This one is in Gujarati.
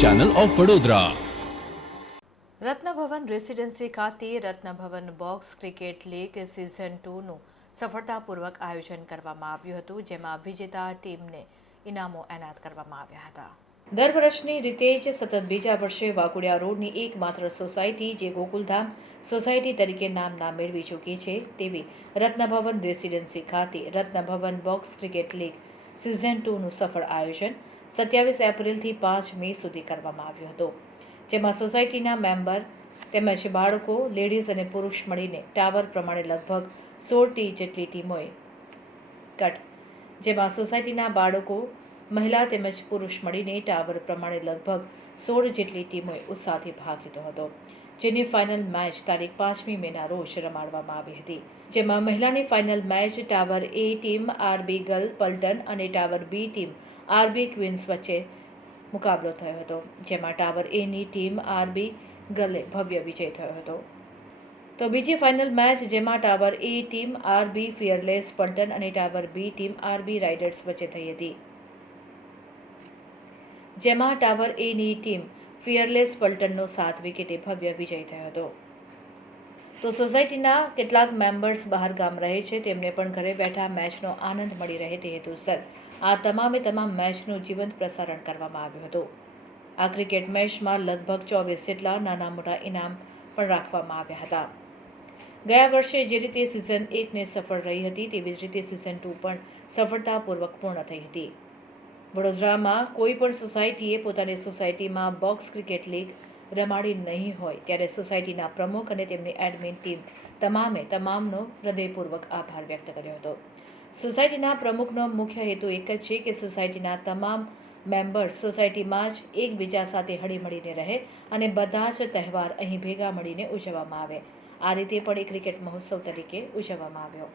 Channel of Vadodara. Ratnabhavan residency ખાતે Ratnabhavan box cricket league season 2નું સફળતાપૂર્વક આયોજન કરવામાં આવ્યું હતું, જેમાં વિજેતા ટીમને ઇનામો એનાયત કરવામાં આવ્યા હતા. દર વર્ષની રીતે જ સતત બીજા વર્ષે વાઘોડિયા રોડની એકમાત્ર સોસાયટી જે ગોકુલધામ સોસાયટી તરીકે નામના મેળવી ચૂકી છે તેવી રત્નભવન રેસિડેન્સી ખાતે Ratnabhavan box cricket league season 2નું સફળ આયોજન 27 એપ્રિલથી 5 મે સુધી કરવામાં આવ્યું હતું, જેમાં સોસાયટીના મેમ્બર તેમજ બાળકો, લેડીઝ અને પુરુષ મળીને ટાવર પ્રમાણે લગભગ 16 જેટલી ટીમોએ જેમાં સોસાયટીના બાળકો, મહિલા તેમજ પુરુષ મળીને ટાવર પ્રમાણે લગભગ 16 જેટલી ટીમોએ ઉત્સાહથી ભાગ લીધો હતો, જેની ફાઇનલ મેચ તારીખ 5મી મેના રોજ રમાડવામાં આવી હતી. જેમાં મહિલાની ફાઇનલ મેચ ટાવર એ ટીમ આરબી ગર્લ પલ્ટન અને ટાવર બી ટીમ આરબી ક્વીન્સ વચ્ચે મુકાબલો થયો હતો, જેમાં ટાવર એની ટીમ આરબી ગર્લે ભવ્ય વિજય થયો હતો. તો બીજી ફાઇનલ મેચ જેમાં ટાવર એ ટીમ આરબી ફિયરલેસ પલ્ટન અને ટાવર બી ટીમ આરબી રાઇડર્સ વચ્ચે થઈ હતી, જેમાં ટાવર એની ટીમ ફિયરલેસ પલ્ટનનો 7 વિકેટે ભવ્ય વિજય થયો હતો. તો સોસાયટીના કેટલાક મેમ્બર્સ બહાર ગામ રહે છે, તેમને પણ ઘરે બેઠા મેચનો આનંદ મળી રહે તે હેતુસર આ તમામ મેચનું જીવંત પ્રસારણ કરવામાં આવ્યું હતું. આ ક્રિકેટ મેચમાં લગભગ 24 જેટલા નાના મોટા ઇનામ પણ રાખવામાં આવ્યા હતા. ગયા વર્ષે જે રીતે સિઝન 1ને સફળ રહી હતી તેવી જ રીતે સિઝન 2 પણ સફળતાપૂર્વક પૂર્ણ થઈ હતી. વડોદરામાં કોઈ પણ સોસાયટીએ પોતાની સોસાયટીમાં બોક્સ ક્રિકેટ લીગ રમાડી નહીં હોય ત્યારે સોસાયટીના પ્રમુખ અને તેમની એડમિન ટીમ તમામનો હૃદયપૂર્વક આભાર વ્યક્ત કર્યો હતો. સોસાયટીના પ્રમુખનો મુખ્ય હેતુ એક જ છે કે સોસાયટીના તમામ મેમ્બર્સ સોસાયટીમાં જ એકબીજા સાથે હળીમળીને રહે અને બધા જ તહેવાર અહીં ભેગા મળીને ઉજવવામાં આવે. આ રીતે પણ એક ક્રિકેટ મહોત્સવ તરીકે ઉજવવામાં આવ્યો.